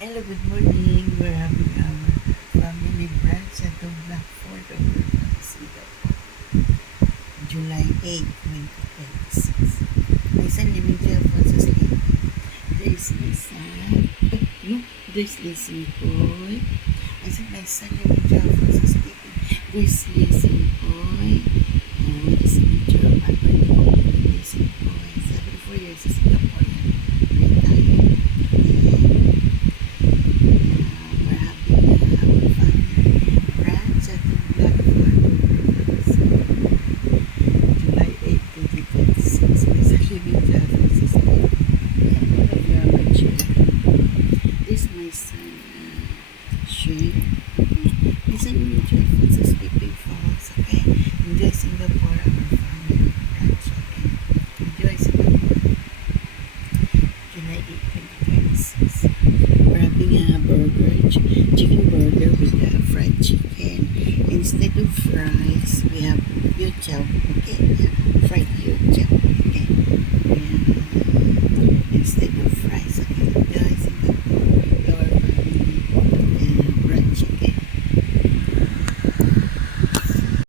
Hello, good morning. We're having our family brunch at the Blackford Overlook, Singapore, July 8, 2026. My son living 12 months asleep. There's my son. No, there's Lizzie Boy. I said my son living 12 months asleep. There's Lizzie Boy. Oh, this is my job. I'm going to go to Lizzie Boy. 74 years in Singapore. Retired. We're having our family brunch at the Blackford July 8, 2026. May sa living Java sa Spain. This is my son, Shane. My son living Java sa sleeping falls, okay? Enjoy Singapore, our family brunch, okay? Enjoy Singapore. July 8, 2026. We're having a burger, chicken burger with fried chicken. Instead of fries, we have youtiao. Okay, fried youtiao.